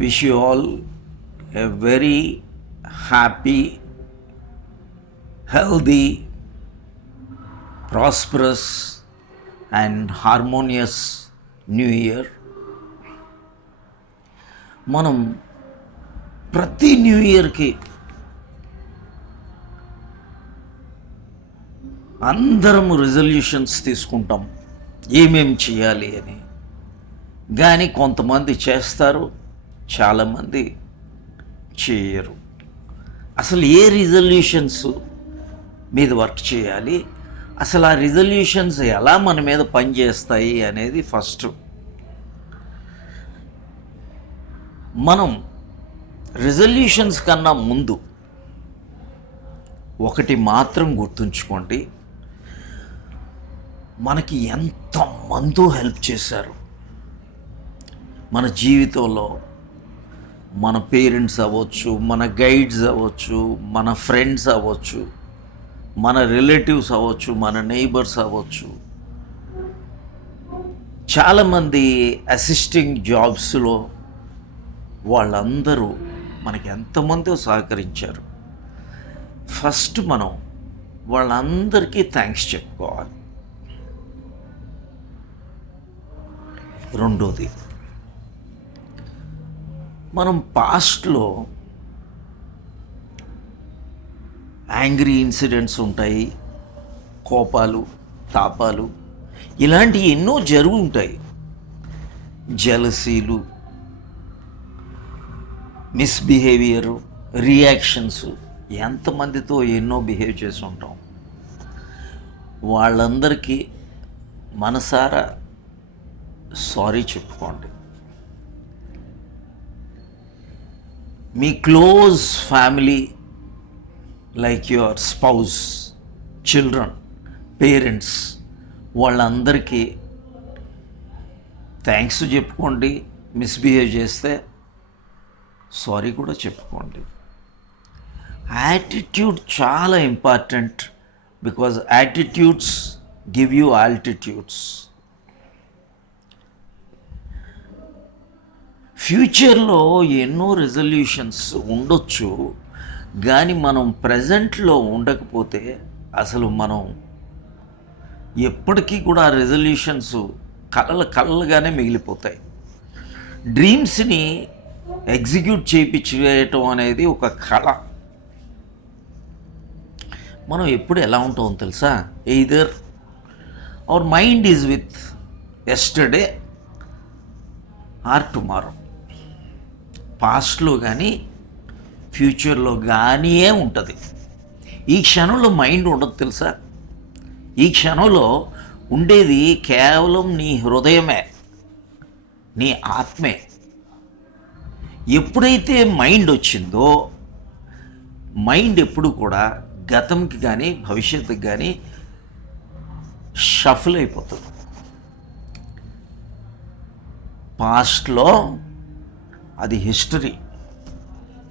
Wish you all a very happy, healthy, prosperous, and harmonious New Year. మనం ప్రతి new ఇయర్కి అందరము resolutions తీసుకుంటాం ఏమేం చేయాలి అని. కానీ కొంతమంది చేస్తారు, చాలామంది చేయరు. అసలు ఏ రిజల్యూషన్స్ మీద వర్క్ చేయాలి, అసలు ఆ రిజల్యూషన్స్ ఎలా మన మీద పనిచేస్తాయి అనేది ఫస్ట్ మనం రిజల్యూషన్స్ కన్నా ముందు ఒకటి మాత్రం గుర్తుంచుకోండి, మనకి ఎంతమందో హెల్ప్ చేశారు మన జీవితంలో. మన పేరెంట్స్ అవ్వచ్చు, మన గైడ్స్ అవ్వచ్చు, మన ఫ్రెండ్స్ అవ్వచ్చు, మన రిలేటివ్స్ అవ్వచ్చు, మన నైబర్స్ అవ్వచ్చు. చాలామంది అసిస్టింగ్ జాబ్స్లో వాళ్ళందరూ మనకి ఎంతమందో సహకరించారు. ఫస్ట్ మనం వాళ్ళందరికీ థ్యాంక్స్ చెప్పుకోవాలి. రెండోది, మనం పాస్ట్లో యాంగ్రీ ఇన్సిడెంట్స్ ఉంటాయి, కోపాలు, తాపాలు, ఇలాంటివి ఎన్నో ఉంటాయి. జెలసీలు, మిస్బిహేవియరు, రియాక్షన్స్, ఎంతమందితో ఎన్నో బిహేవ్ చేసి ఉంటాం. వాళ్ళందరికీ మనసారా సారీ చెప్పుకోండి. మీ close family like your spouse, children, parents, వాళ్ళందరికీ థ్యాంక్స్ చెప్పుకోండి. మిస్బిహేవ్ చేస్తే సారీ కూడా చెప్పుకోండి. యాటిట్యూడ్ చాలా important, because attitudes give you altitudes. ఫ్యూచర్లో ఎన్నో రిజల్యూషన్స్ ఉండొచ్చు, కానీ మనం ప్రజెంట్లో ఉండకపోతే అసలు మనం ఎప్పటికీ కూడా ఆ రెజల్యూషన్స్ కలలుగానే మిగిలిపోతాయి. డ్రీమ్స్ని ఎగ్జిక్యూట్ చేయించడం అనేది ఒక కళ. మనం ఎప్పుడు ఎలా ఉంటామో తెలుసా? Either our mind is with yesterday or tomorrow. పాస్ట్లో కానీ ఫ్యూచర్లో కానీ ఉంటుంది. ఈ క్షణంలో మైండ్ ఉండదు తెలుసా? ఈ క్షణంలో ఉండేది కేవలం నీ హృదయమే, నీ ఆత్మే. ఎప్పుడైతే మైండ్ వచ్చిందో, మైండ్ ఎప్పుడు కూడా గతంకి కానీ భవిష్యత్తుకి కానీ షఫల్ అయిపోతుంది. పాస్ట్లో అది హిస్టరీ,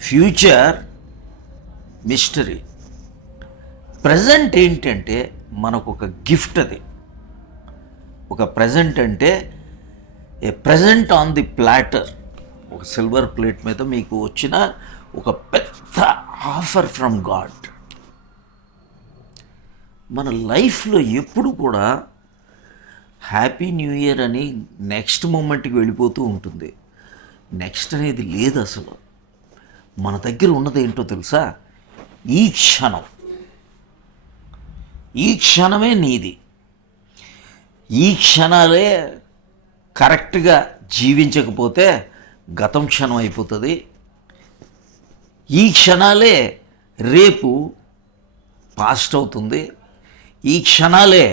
ఫ్యూచర్ మిస్టరీ. ప్రజెంట్ ఏంటంటే మనకు ఒక గిఫ్ట్. అది ఒక ప్రజెంట్ అంటే ఏ ప్రజెంట్ ఆన్ ది ప్లాటర్, ఒక సిల్వర్ ప్లేట్ మీద మీకు వచ్చిన ఒక పెద్ద ఆఫర్ ఫ్రమ్ గాడ్. మన లైఫ్లో ఎప్పుడు కూడా హ్యాపీ న్యూ ఇయర్ అని నెక్స్ట్ మూమెంట్కి వెళ్ళిపోతూ ఉంటుంది. నెక్స్ట్ అనేది లేదు అసలు. మన దగ్గర ఉన్నది ఏంటో తెలుసా? ఈ క్షణం. ఈ క్షణమే నీది. ఈ క్షణాలే కరెక్ట్గా జీవించకపోతే గతం క్షణం అయిపోతుంది. ఈ క్షణాలే రేపు పాస్ట్ అవుతుంది. ఈ క్షణాలే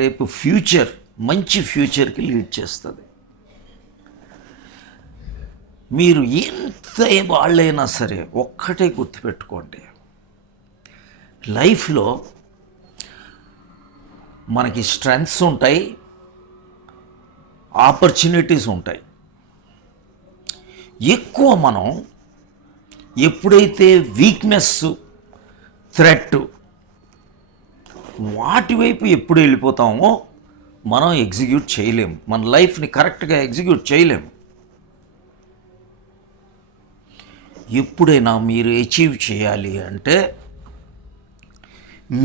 రేపు ఫ్యూచర్, మంచి ఫ్యూచర్కి లీడ్ చేస్తుంది. మీరు ఎంత వాళ్ళైనా సరే ఒక్కటే గుర్తుపెట్టుకోండి, లైఫ్లో మనకి స్ట్రెంగ్త్స్ ఉంటాయి, ఆపర్చునిటీస్ ఉంటాయి. ఎక్కువ మనం ఎప్పుడైతే వీక్నెస్, థ్రెట్, వాటి వైపు ఎప్పుడు వెళ్ళిపోతామో మనం ఎగ్జిక్యూట్ చేయలేము. మన లైఫ్ని కరెక్ట్గా ఎగ్జిక్యూట్ చేయలేము. ఎప్పుడైనా మీరు అచీవ్ చేయాలి అంటే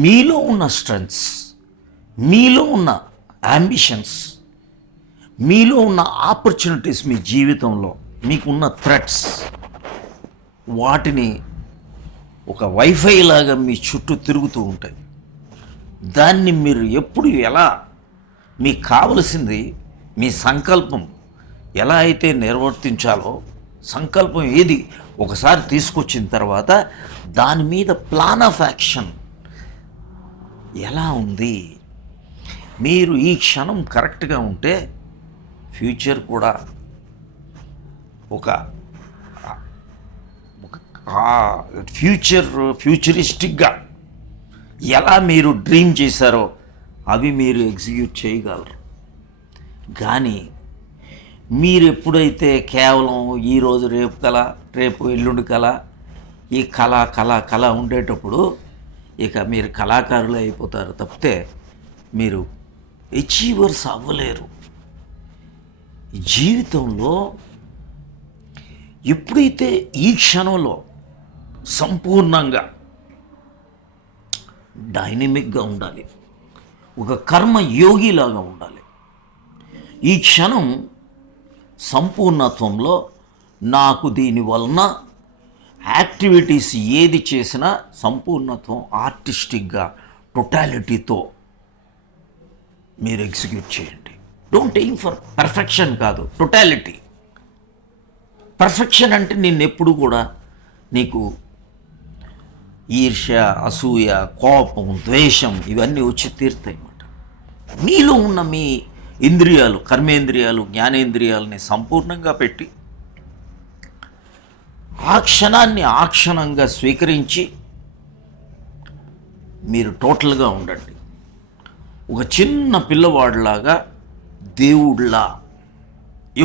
మీలో ఉన్న స్ట్రెంగ్త్స్, మీలో ఉన్న అంబిషన్స్, మీలో ఉన్న ఆపర్చునిటీస్, మీ జీవితంలో మీకున్న థ్రెట్స్, వాటిని ఒక వైఫై లాగా మీ చుట్టూ తిరుగుతూ ఉంటాయి. దాన్ని మీరు ఎప్పుడు ఎలా మీకు కావలసింది మీ సంకల్పం ఎలా అయితే నిర్వర్తించాలో, సంకల్పం ఏది ఒకసారి తీసుకొచ్చిన తర్వాత దాని మీద ప్లాన్ ఆఫ్ యాక్షన్ ఎలా ఉంది, మీరు ఈ క్షణం కరెక్ట్గా ఉంటే ఫ్యూచర్ కూడా ఒక ఫ్యూచరిస్టిక్గా ఎలా మీరు డ్రీమ్ చేశారో అవి మీరు ఎగ్జిక్యూట్ చేయగలరు. కానీ మీరు ఎప్పుడైతే కేవలం ఈరోజు రేపు కల, రేపు ఎల్లుండి కల, ఈ కళ ఉండేటప్పుడు ఇక మీరు కళాకారులు అయిపోతారు తప్పితే మీరు అచీవర్స్ అవ్వలేరు. జీవితంలో ఎప్పుడైతే ఈ క్షణంలో సంపూర్ణంగా డైనమిక్గా ఉండాలి, ఒక కర్మ యోగిలాగా ఉండాలి. ఈ క్షణం సంపూర్ణత్వంలో నాకు దీని వలన యాక్టివిటీస్ ఏది చేసినా సంపూర్ణత్వం ఆర్టిస్టిక్గా టోటాలిటీతో మీరు ఎగ్జిక్యూట్ చేయండి. డోంట్ ఎయిమ్ ఫర్ పర్ఫెక్షన్ కాదు, టోటాలిటీ. పర్ఫెక్షన్ అంటే నిన్నెప్పుడు కూడా నీకు ఈర్ష్య, అసూయ, కోపం, ద్వేషం ఇవన్నీ వచ్చి తీరుతాయి అన్నమాట. మీలో ఉన్న మీ ఇంద్రియాలు, కర్మేంద్రియాలు, జ్ఞానేంద్రియాలని సంపూర్ణంగా పెట్టి ఆ క్షణాన్ని ఆ క్షణంగా స్వీకరించి మీరు టోటల్గా ఉండండి. ఒక చిన్న పిల్లవాడిలాగా, దేవుడిలా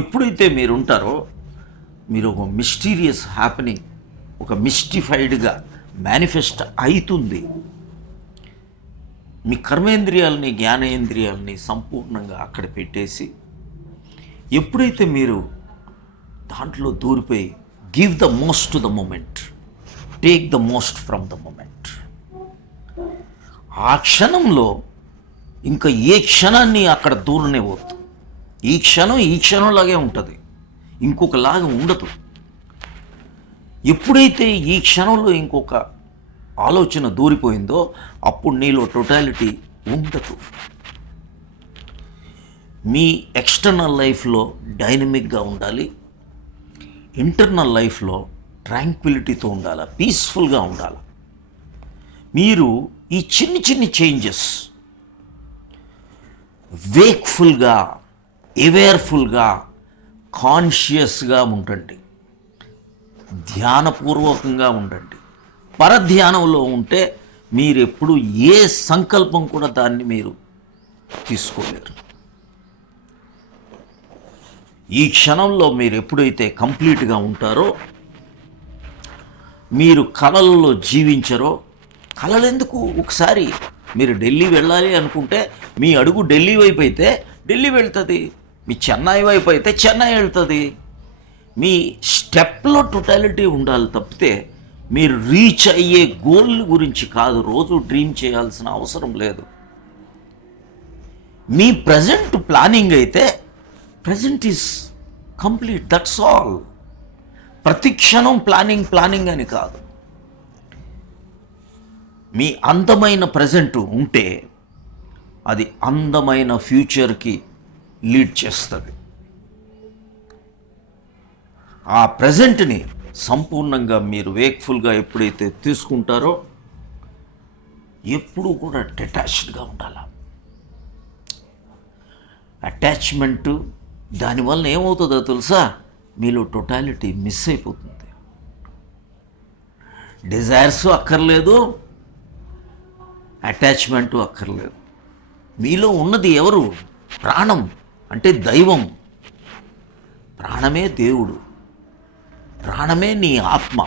ఎప్పుడైతే మీరు ఉంటారో మీరు ఒక మిస్టీరియస్ హ్యాపెనింగ్, ఒక మిస్టిఫైడ్గా మేనిఫెస్ట్ అవుతుంది. మీ కర్మేంద్రియాలని, జ్ఞానేంద్రియాలని సంపూర్ణంగా అక్కడ పెట్టేసి ఎప్పుడైతే మీరు దాంట్లో దూరిపోయి give the most to the moment, take the most from the moment, ఆ క్షణంలో ఇంకా ఏ క్షణాన్ని అక్కడ దూరనివ్వద్దు. ఈ క్షణం ఈ క్షణంలాగే ఉంటుంది, ఇంకొకలాగా ఉండదు. ఎప్పుడైతే ఈ క్షణంలో ఇంకొక ఆలోచన దూరిపోయిందో అప్పుడు నీలో టోటాలిటీ ఉండదు. మీ ఎక్స్టర్నల్ లైఫ్లో డైనమిక్గా ఉండాలి, ఇంటర్నల్ లైఫ్లో ట్రాంక్విలిటీతో ఉండాలి, పీస్ఫుల్గా ఉండాలి. మీరు ఈ చిన్ని చేంజెస్ వేక్ఫుల్గా, అవేర్ఫుల్గా, కాన్షియస్గా ఉండండి, ధ్యానపూర్వకంగా ఉండండి. పరధ్యానంలో ఉంటే మీరు ఎప్పుడు ఏ సంకల్పం కూడా దాన్ని మీరు తీసుకోలేరు. ఈ క్షణంలో మీరు ఎప్పుడైతే కంప్లీట్గా ఉంటారో, మీరు కళలలో జీవించరో, కళలు ఎందుకు, ఒకసారి మీరు ఢిల్లీ వెళ్ళాలి అనుకుంటే మీ అడుగు ఢిల్లీ వైపు అయితే ఢిల్లీ వెళ్తుంది, మీ చెన్నై వైపు అయితే చెన్నై వెళ్తుంది. మీ స్టెప్లో టోటాలిటీ ఉండాలి తప్పితే మీరు రీచ్ అయ్యే గోల్ గురించి కాదు రోజు డ్రీమ్ చేయాల్సిన అవసరం లేదు. మీ ప్రజెంట్ ప్లానింగ్ అయితే present is complete, that's all. ప్రతి క్షణం ప్లానింగ్ అని కాదు. మీ అందమైన ప్రజెంట్ ఉంటే అది అందమైన ఫ్యూచర్కి లీడ్ చేస్తుంది. ఆ ప్రజెంట్ని సంపూర్ణంగా మీరు వేక్ఫుల్గా ఎప్పుడైతే తీసుకుంటారో ఎప్పుడూ కూడా డిటాచ్డ్గా ఉండాలి. అటాచ్మెంటు దానివల్ల ఏమవుతుందో తెలుసా, మీలో టోటాలిటీ మిస్ అయిపోతుంది. డిజైర్స్ అక్కర్లేదు, అటాచ్మెంటు అక్కర్లేదు. మీలో ఉన్నది ఎవరు? ప్రాణం అంటే దైవం. ప్రాణమే దేవుడు, ప్రాణమే నీ ఆత్మ.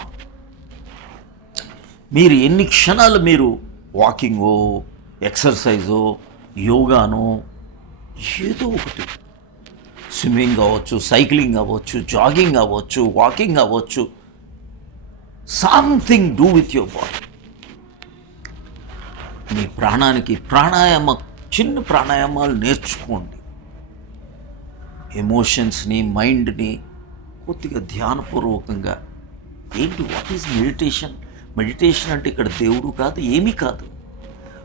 మీరు ఎన్ని క్షణాలు మీరు వాకింగో, ఎక్సర్సైజో, యోగానో, ఏదో ఒకటి, స్విమ్మింగ్ అవ్వచ్చు, సైక్లింగ్ అవ్వచ్చు, జాగింగ్ అవ్వచ్చు, వాకింగ్ అవ్వచ్చు, something do with your body. మీ ప్రాణానికి చిన్న ప్రాణాయామాలు నేర్చుకోండి. ఎమోషన్స్ని, మైండ్ని కొద్దిగా ధ్యానపూర్వకంగా వాట్ ఈజ్ మెడిటేషన్? మెడిటేషన్ అంటే ఇక్కడ దేవుడు కాదు, ఏమీ కాదు.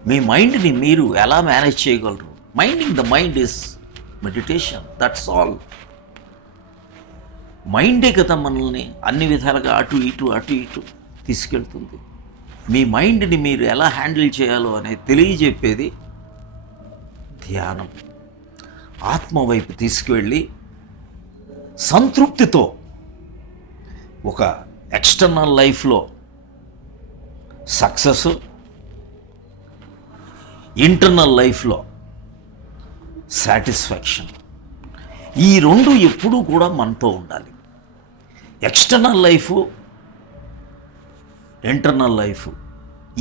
మీ మైండ్ని మీరు ఎలా మేనేజ్ చేయగలరు? Minding the mind is meditation, that's all. మైండే కదా మనల్ని అన్ని విధాలుగా అటు ఇటు తీసుకెళ్తుంది. మీ మైండ్ని మీరు ఎలా హ్యాండిల్ చేయాలో అనేది తెలియజెప్పేది ధ్యానం. ఆత్మ వైపు తీసుకువెళ్ళి సంతృప్తితో ఒక ఎక్స్టర్నల్ లైఫ్లో సక్సెస్, ఇంటర్నల్ లైఫ్లో సాటిస్ఫాక్షన్, ఈ రెండు ఎప్పుడూ కూడా మనతో ఉండాలి. ఎక్స్టర్నల్ లైఫ్, ఇంటర్నల్ లైఫ్,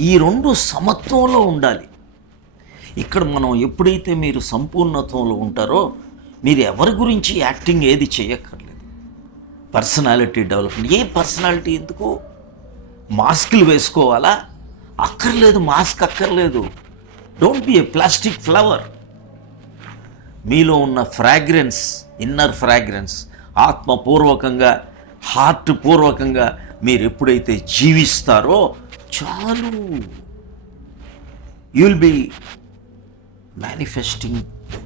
ఈ రెండు సమత్వంలో ఉండాలి. ఇక్కడ మనం ఎప్పుడైతే మీరు సంపూర్ణత్వంలో ఉంటారో మీరు ఎవరి గురించి యాక్టింగ్ ఏది చేయక్కర్లేదు. Personality development. ఏ పర్సనాలిటీ ఎందుకు? మాస్కులు వేసుకోవాలా? అక్కర్లేదు, మాస్క్ అక్కర్లేదు. Don't be a plastic flower. మీలో ఉన్న ఫ్రాగ్రెన్స్, ఇన్నర్ ఫ్రాగ్రెన్స్, ఆత్మపూర్వకంగా, హార్ట్ పూర్వకంగా మీరు ఎప్పుడైతే జీవిస్తారో చాలు. You will be manifesting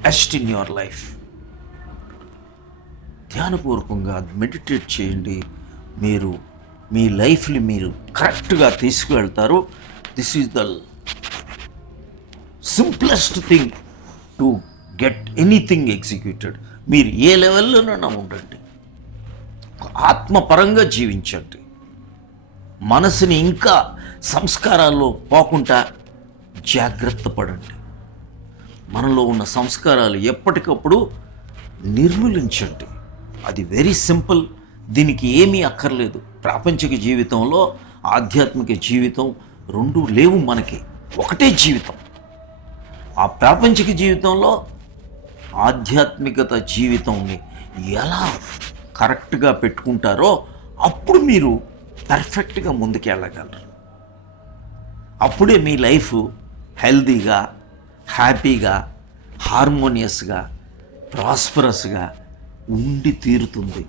best in your life. ధ్యానపూర్వకంగా మెడిటేట్ చేయండి. మీరు మీ లైఫ్ని మీరు కరెక్ట్గా తీసుకువెళ్తారు. This is the simplest thing to get anything executed. మీరు ఏ లెవెల్లోనైనా ఉండండి, ఆత్మపరంగా జీవించండి. మనసుని ఇంకా సంస్కారాల్లో పోకుండా జాగ్రత్త పడండి. మనలో ఉన్న సంస్కారాలు ఎప్పటికప్పుడు నిర్మూలించండి. అది వెరీ సింపుల్. దీనికి ఏమీ అక్కర్లేదు. ప్రాపంచిక జీవితంలో ఆధ్యాత్మిక జీవితం రెండు లేవు మనకి, ఒకటే జీవితం. ఆ ప్రాపంచిక జీవితంలో ఆధ్యాత్మికత జీవితంని ఎలా కరెక్ట్గా పెట్టుకుంటారో అప్పుడు మీరు పర్ఫెక్ట్గా ముందుకెళ్ళగలరు. అప్పుడే మీ లైఫ్ హెల్తీగా, హ్యాపీగా, హార్మోనియస్గా, ప్రాస్పరస్గా ఉండి తీరుతుంది.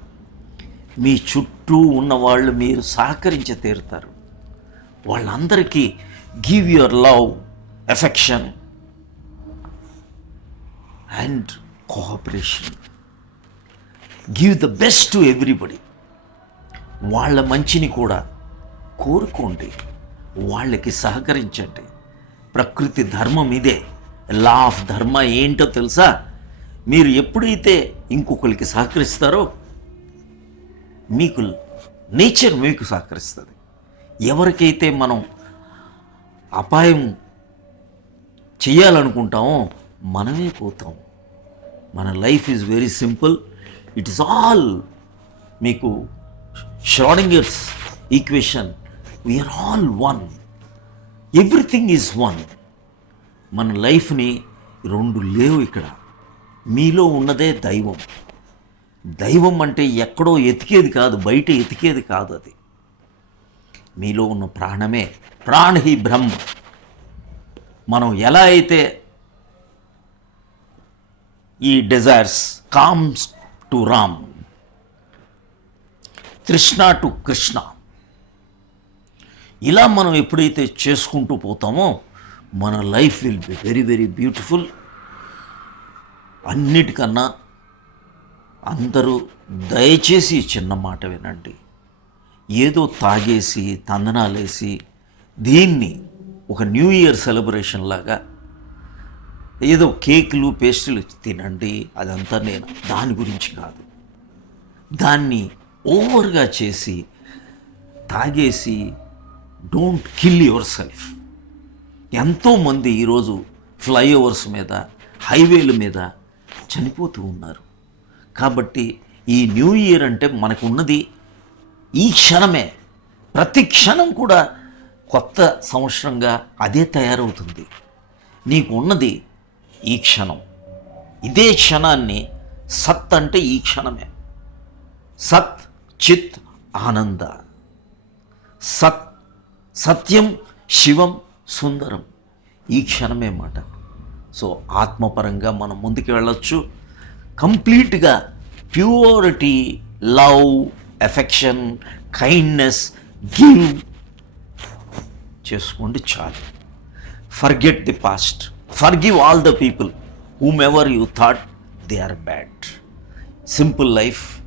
మీ చుట్టూ ఉన్నవాళ్ళు మీరు సహకరించి తీరుతారు. వాళ్ళందరికీ give your love, affection and cooperation. Give the best to everybody. వాళ్ళ మంచిని కూడా కోరుకోండి, వాళ్ళకి సహకరించండి. ప్రకృతి ధర్మం ఇదే. లా ఆఫ్ ధర్మ ఏంటో తెలుసా? మీరు ఎప్పుడైతే ఇంకొకరికి సహకరిస్తారో మీకు నేచర్ మీకు సహకరిస్తుంది. ఎవరికైతే మనం అపాయం చేయాలనుకుంటామో మనమే పోతాం. మన life is very simple. It is all మీకు Schrodinger's equation. We are all one. Everything is one. మన లైఫ్ని రెండు లేవు ఇక్కడ. మీలో ఉన్నదే దైవం. దైవం అంటే ఎక్కడో ఎతికేది కాదు, బయట ఎతికేది కాదు. అది మీలో ఉన్న ప్రాణమే. ప్రాణ హి బ్రహ్మ. మనం ఎలా అయితే ఈ డిజైర్స్ కామ్స్ టు రామ్, తృష్ణ టు కృష్ణ, ఇలా మనం ఎప్పుడైతే చేసుకుంటూ పోతామో మన life will be very very beautiful. అన్నిటికన్నా అందరూ దయచేసి చిన్న మాట వినండి. ఏదో తాగేసి తందనాలేసి దీన్ని ఒక న్యూ ఇయర్ సెలబ్రేషన్ లాగా ఏదో కేకులు పేస్ట్రీలు తినండి, అదంతా నేను దాని గురించి కాదు. దాన్ని ఓవర్గా చేసి తాగేసి డోంట్ కిల్ యువర్ సెల్ఫ్. ఎంతోమంది ఈరోజు ఫ్లైఓవర్స్ మీద, హైవేల మీద చనిపోతూ ఉన్నారు. కాబట్టి ఈ న్యూ ఇయర్ అంటే మనకు ఉన్నది ఈ క్షణమే. ప్రతి క్షణం కూడా కొత్త సంవత్సరంగా అదే తయారవుతుంది. నీకు ఉన్నది ఈ క్షణం. ఇదే క్షణాన్ని సత్ అంటే ఈ క్షణమే. సత్, చిత్, ఆనంద. సత్ సత్యం శివం సుందరం. ఈ క్షణమే మాట. సో ఆత్మపరంగా మనం ముందుకు వెళ్ళొచ్చు. కంప్లీట్గా purity, love, affection, kindness, give చేసుకోండి చాలు. Forget the past, forgive all the people whom ever you thought they are bad. Simple life,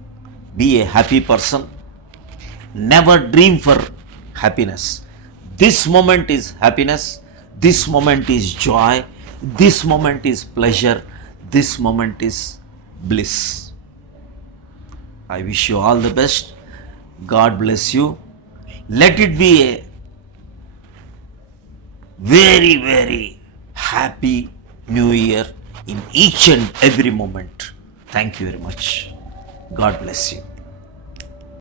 be a happy person, never dream for happiness. This moment is happiness, this moment is joy, this moment is pleasure, this moment is bliss. I wish you all the best. God bless you. Let it be a very, very happy new year in each and every moment. Thank you very much. God bless you.